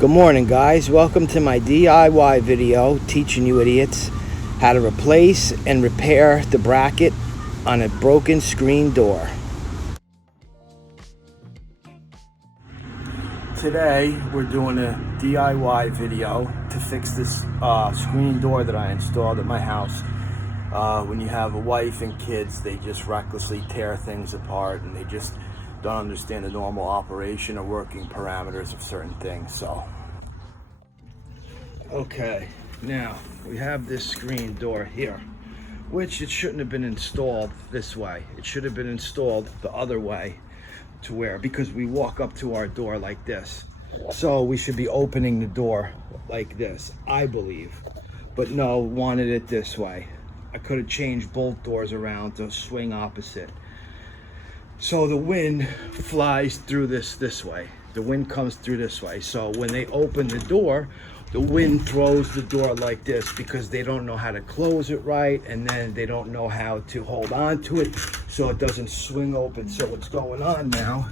Good morning, guys. Welcome to my DIY video teaching you idiots how to replace and repair the bracket on a broken screen door. Today we're doing a DIY video to fix this screen door that I installed at my house. When you have a wife and kids, they just recklessly tear things apart and they just don't understand the normal operation or working parameters of certain things. So okay, now we have this screen door here, which it shouldn't have been installed this way. It should have been installed the other way, to where, because we walk up to our door like this, so we should be opening the door like this, I believe. But no, wanted it this way. I could have changed both doors around to swing opposite. So the wind flies through this way. The wind comes through this way. So when they open the door, the wind throws the door like this because they don't know how to close it right, and then they don't know how to hold on to it so it doesn't swing open. So what's going on now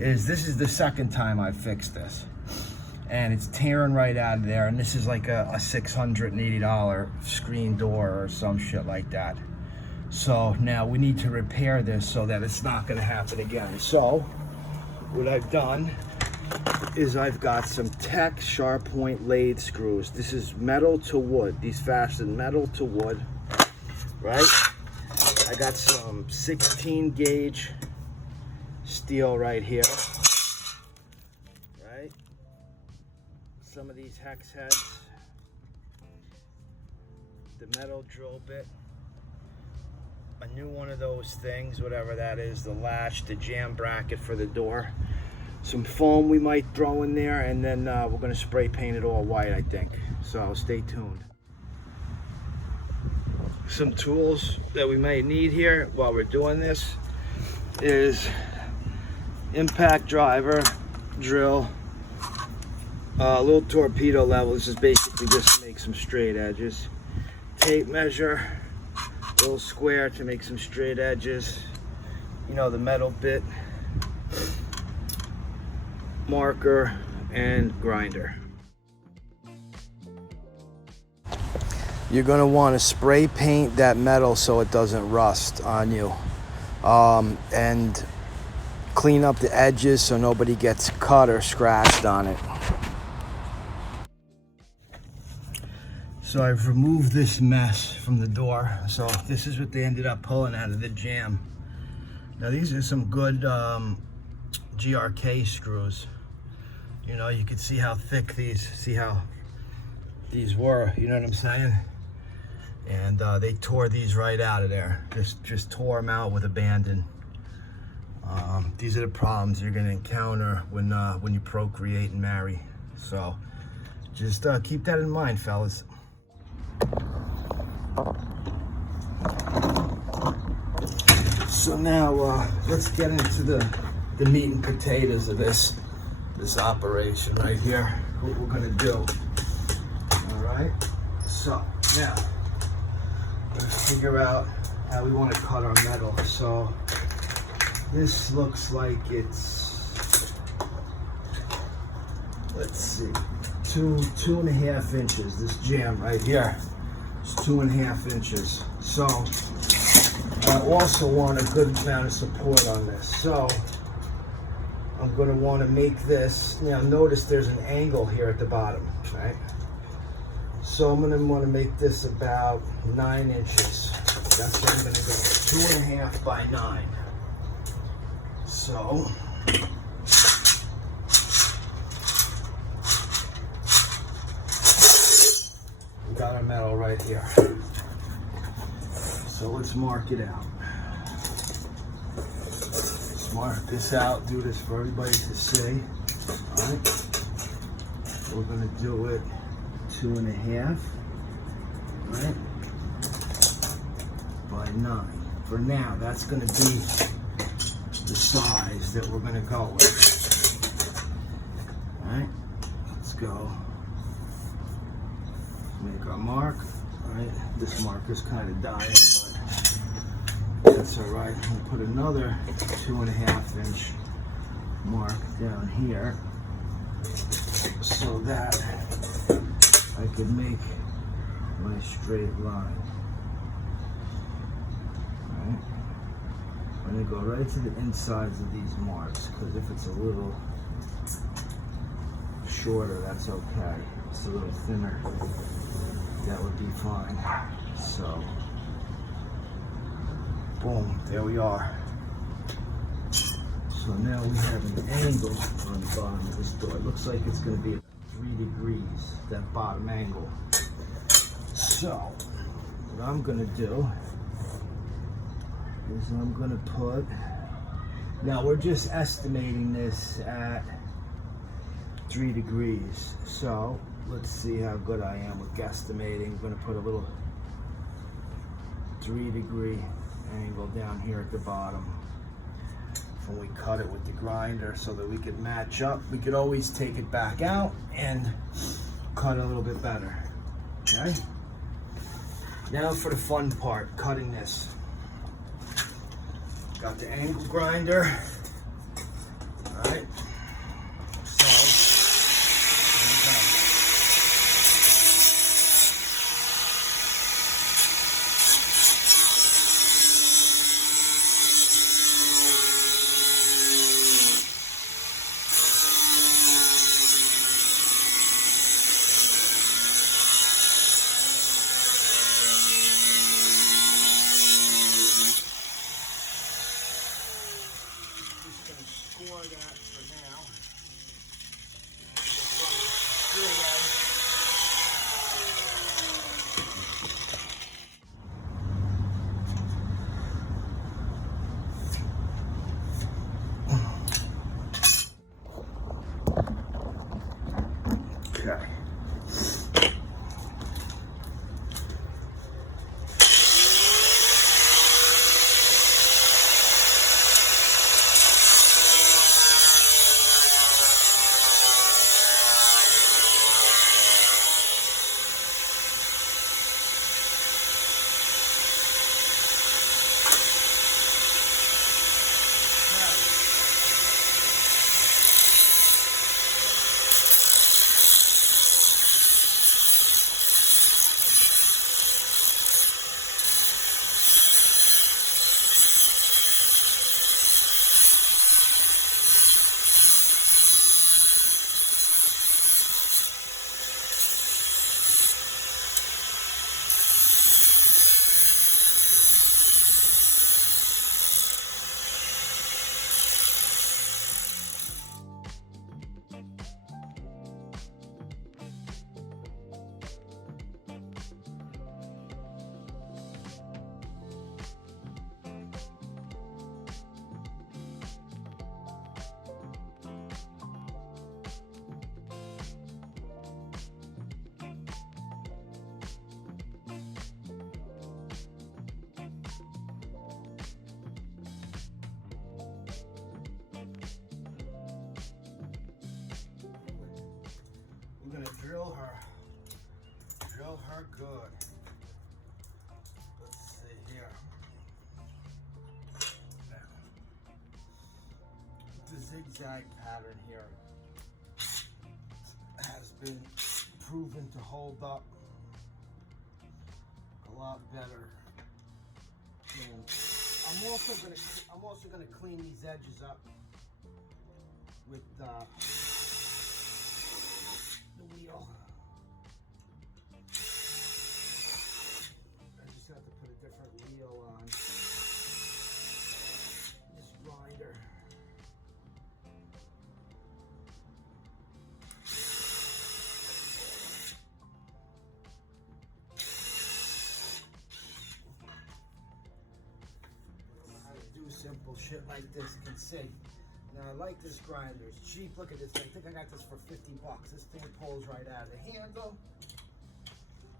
is this is the second time I fixed this, and it's tearing right out of there. And this is like a $680 screen door or some shit like that. So now we need to repair this so that it's not going to happen again. So what I've done is I've got some Tech sharp point lathe screws. This is metal to wood. These fasten metal to wood, right? I got some 16 gauge steel right here, right? Some of these hex heads, the metal drill bit, a new one of those things, whatever that is, the latch, the jam bracket for the door, some foam we might throw in there, and then we're going to spray paint it all white, I think. So stay tuned. Some tools that we might need here while we're doing this is impact driver, drill, a little torpedo level. This is basically just to make some straight edges. Tape measure, little square to make some straight edges. You know, the metal bit, marker, and grinder. You're going to want to spray paint that metal so it doesn't rust on you, and clean up the edges so nobody gets cut or scratched on it. So I've removed this mess from the door. So this is what they ended up pulling out of the jamb. Now these are some good GRK screws. You know, you can see how thick these were, you know what I'm saying? And they tore these right out of there. Just tore them out with abandon. These are the problems you're gonna encounter when you procreate and marry. So just keep that in mind, fellas. So now let's get into the meat and potatoes of this operation right here. What we're gonna do. All right. So now let's figure out how we want to cut our metal. So this looks like it's, let's see, two and a half inches. This jamb right here is 2.5 inches. So I also want a good amount of support on this. So I'm going to want to make this, now notice there's an angle here at the bottom, right? So I'm going to want to make this about 9 inches. That's where I'm going to go, 2.5 by 9. So we got our metal right here. So let's mark it out. Let's mark this out, do this for everybody to see. All right. We're going to do it 2.5, right, by 9. For now, that's going to be the size that we're going to go with. All right, let's go. Make our mark. All right, this marker's kind of dying, but that's all right. We'll put another 2.5 inch mark down here. so that I can make my straight line. Alright. I'm going to go right to the insides of these marks, because if it's a little shorter, that's okay. It's a little thinner, that would be fine. So, boom, there we are. So now we have an angle on the bottom of this door. It looks like it's going to be 3 degrees, that bottom angle. So, what I'm going to do is I'm going to put, now we're just estimating this at 3 degrees. So, let's see how good I am with guesstimating. I'm going to put a little 3-degree angle down here at the bottom. When we cut it with the grinder so that we could match up. We could always take it back out and cut it a little bit better. Okay? Now for the fun part, cutting this. Got the angle grinder. Alright. So, here we go. Score that for now. Okay. We're gonna drill her good. Let's see here. Now, the zigzag pattern here has been proven to hold up a lot better. And I'm also gonna clean these edges up with the wheel. I just have to put a different wheel on this grinder. I don't know how to do simple shit like this, you can see. Now I like this grinder, it's cheap, look at this thing, I think I got this for 50 bucks. This thing pulls right out of the handle,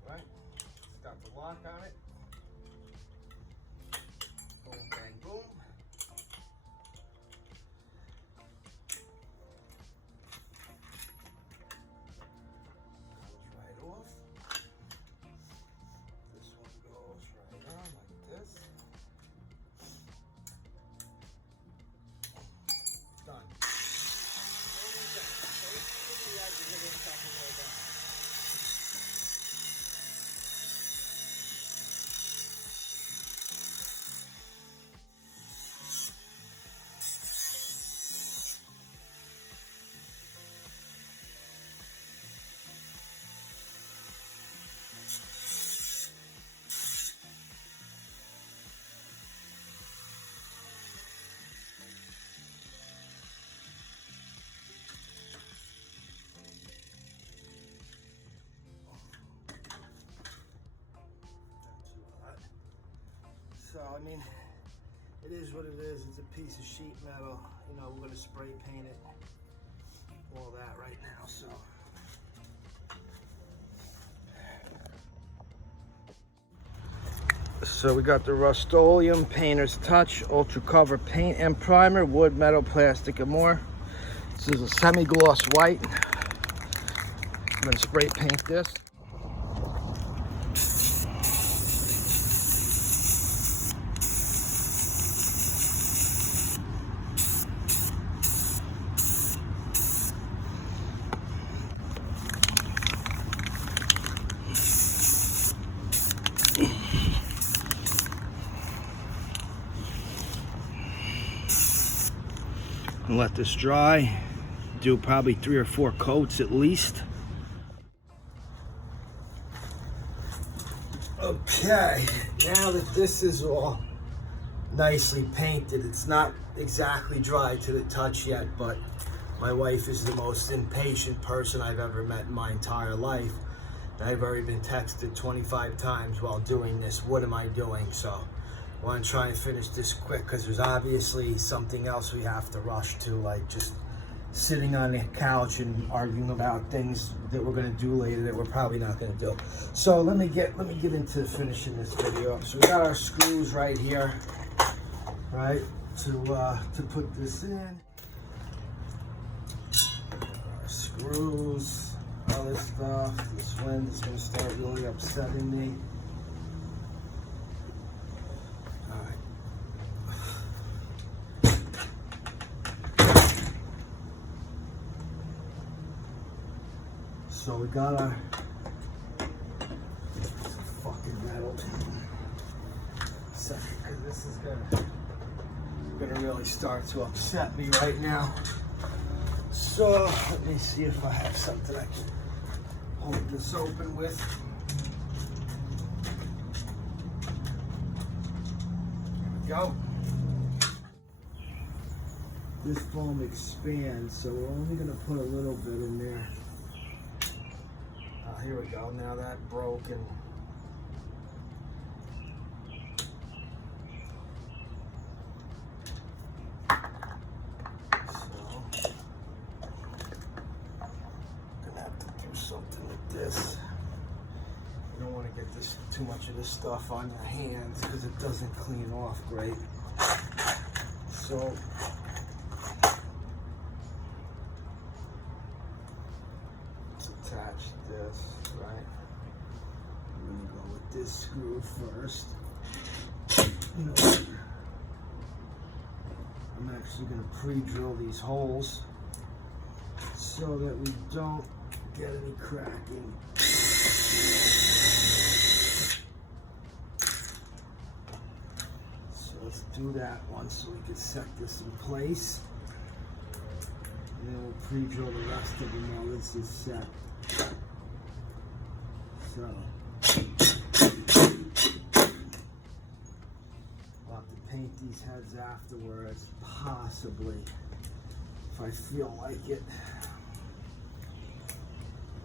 right? It's got the lock on it. Boom, bang, boom. Goes right off. This one goes right on like this. Done. So, I mean, it is what it is. It's a piece of sheet metal. You know, we're gonna spray paint it, all that right now, so. So we got the Rust-Oleum Painter's Touch Ultra Cover Paint and Primer, wood, metal, plastic, and more. This is a semi-gloss white. I'm gonna spray paint this. And let this dry. Do probably 3 or 4 coats at least. Okay, now that this is all nicely painted, it's not exactly dry to the touch yet, but my wife is the most impatient person I've ever met in my entire life. I've already been texted 25 times while doing this. What am I doing? So I want to try and finish this quick because there's obviously something else we have to rush to, like just sitting on the couch and arguing about things that we're going to do later that we're probably not going to do. So let me get into finishing this video up. So we got our screws right here, right, to put this in. Our screws, other stuff. This wind is going to start really upsetting me. So we got our fucking metal. Second, because this is gonna really start to upset me right now. So let me see if I have something I can hold this open with. There we go. This foam expands, so we're only gonna put a little bit in there. Here we go, now that broke and so I'm gonna have to do something with this. You don't want to get too much of this stuff on your hands because it doesn't clean off great. So attach this, right? I'm gonna go with this screw first. I'm actually gonna pre-drill these holes so that we don't get any cracking. So let's do that one so we can set this in place. And then we'll pre-drill the rest of them while this is set. So I'll have to paint these heads afterwards, possibly, if I feel like it.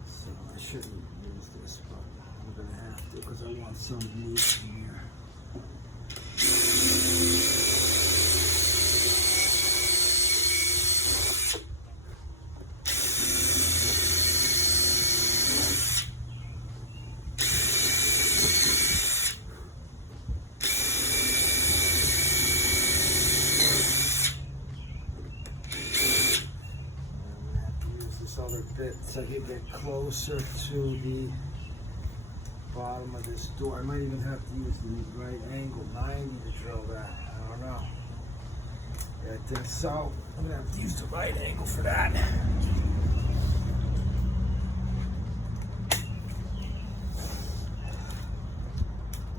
So I shouldn't use this, but I'm gonna have to because I want some meat in here. Other bit so I can get closer to the bottom of this door. I might even have to use the right angle 90 to drill that. I don't know. Yeah, I think so. I'm gonna have to use the right angle for that.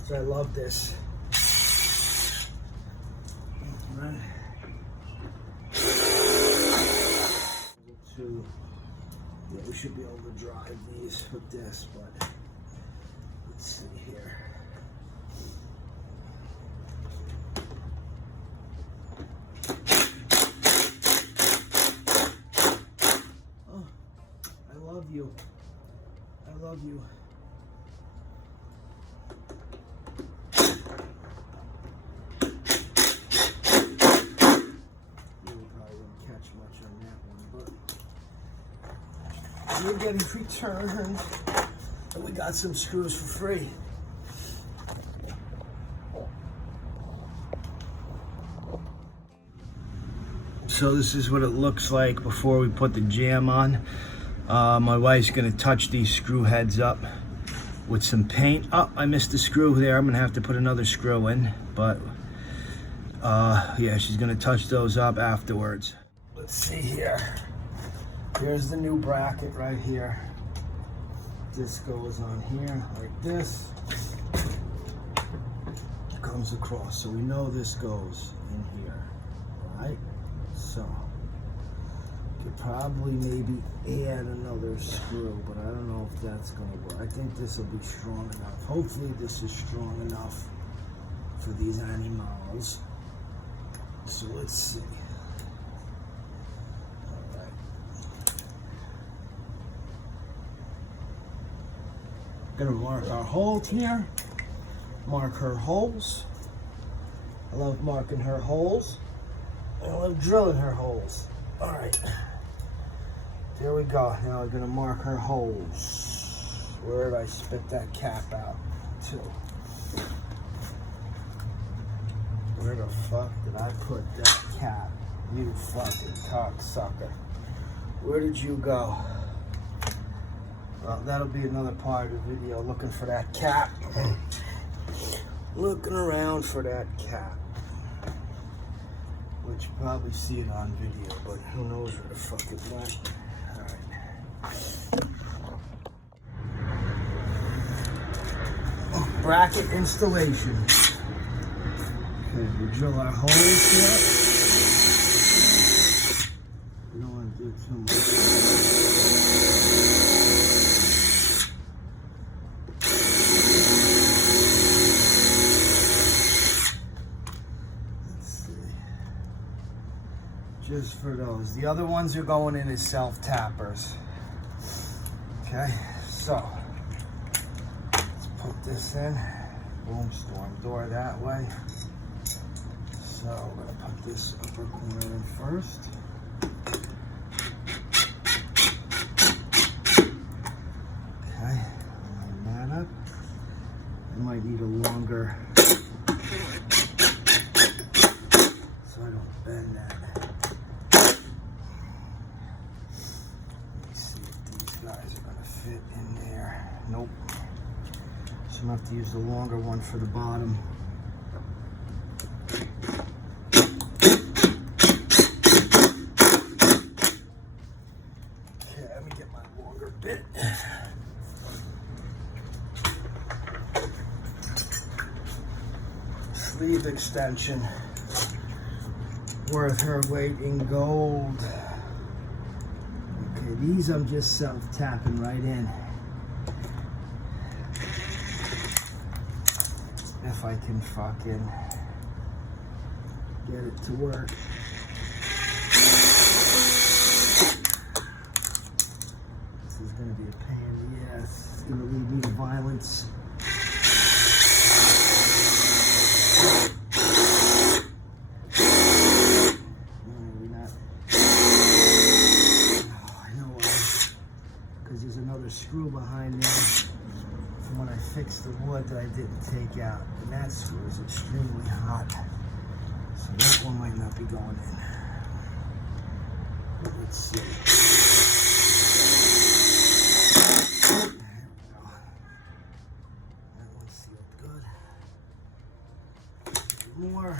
So I love this. All right. Yeah, we should be able to drive these with this, but let's see here. Oh, I love you. I love you. We're getting returned. And we got some screws for free. So this is what it looks like before we put the jam on. My wife's gonna touch these screw heads up with some paint. Oh, I missed the screw there. I'm gonna have to put another screw in, but yeah, she's gonna touch those up afterwards. Let's see here. Here's the new bracket right here. This goes on here like this. It comes across, so we know this goes in here, right? So, could probably maybe add another screw, but I don't know if that's gonna work. I think this will be strong enough. Hopefully this is strong enough for these animals. So let's see. All right. Gonna mark our holes here. Mark her holes. I love marking her holes. I love drilling her holes. All right. There we go. Now we're gonna mark her holes. Where did I spit that cap out to? Where the fuck did I put that cap? You fucking cocksucker. Where did you go? Well, that'll be another part of the video, looking for that cap. Looking around for that cap. Which you probably see it on video, but who knows where the fuck it went. Alright. Bracket installation. Okay, we drill our holes here. We don't want to do too much. Just for those. The other ones are going in as self-tappers. Okay, so let's put this in. Boom, storm door that way. So we're gonna put this upper corner in first. Okay, line that up. I might need a longer so I don't bend that. Guys are gonna fit in there. Nope. So I'm gonna have to use the longer one for the bottom. Okay, let me get my longer bit. Sleeve extension. Worth her weight in gold. These I'm just self-tapping right in. If I can fucking get it to work. This is gonna be a pain, yes. It's gonna lead me to violence. Screw behind there from when I fixed the wood that I didn't take out, and that screw is extremely hot, so that one might not be going in. Let's see. There we go. That one's sealed good. More.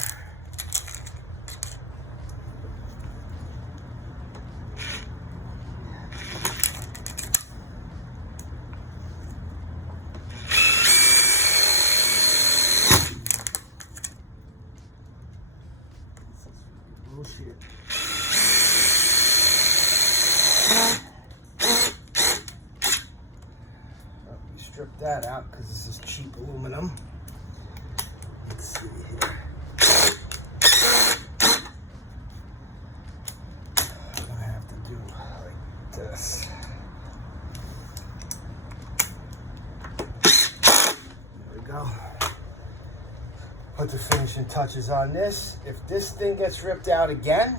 Bullshit. We stripped that out because this is cheap aluminum. Let's see here. I'm gonna have to do like this. There we go. Put the finishing touches on this. If this thing gets ripped out again,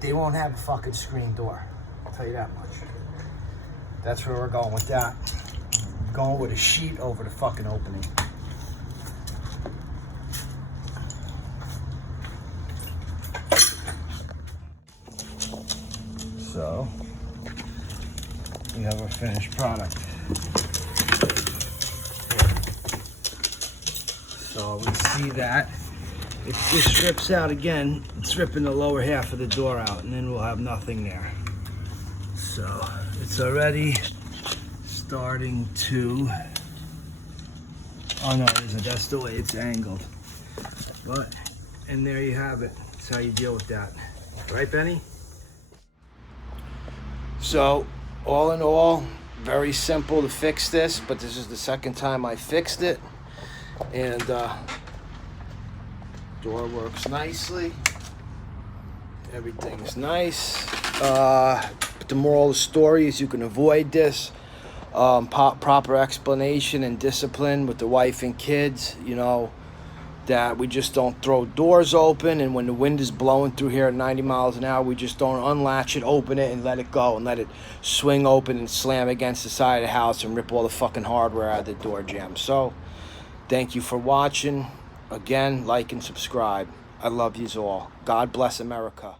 they won't have a fucking screen door. I'll tell you that much. That's where we're going with that. Going with a sheet over the fucking opening. So, we have our finished product. So we see that. If this rips out again, it's ripping the lower half of the door out, and then we'll have nothing there. So it's already starting to, oh no, it isn't. That's the way it's angled. But, and there you have it. That's how you deal with that. Right, Benny? So, all in all, very simple to fix this, but this is the second time I fixed it. And door works nicely. Everything's nice. But the moral of the story is you can avoid this. Proper explanation and discipline with the wife and kids, you know, that we just don't throw doors open, and when the wind is blowing through here at 90 miles an hour, we just don't unlatch it, open it, and let it go, and let it swing open and slam against the side of the house and rip all the fucking hardware out of the door jamb. So, thank you for watching. Again, like and subscribe. I love yous all. God bless America.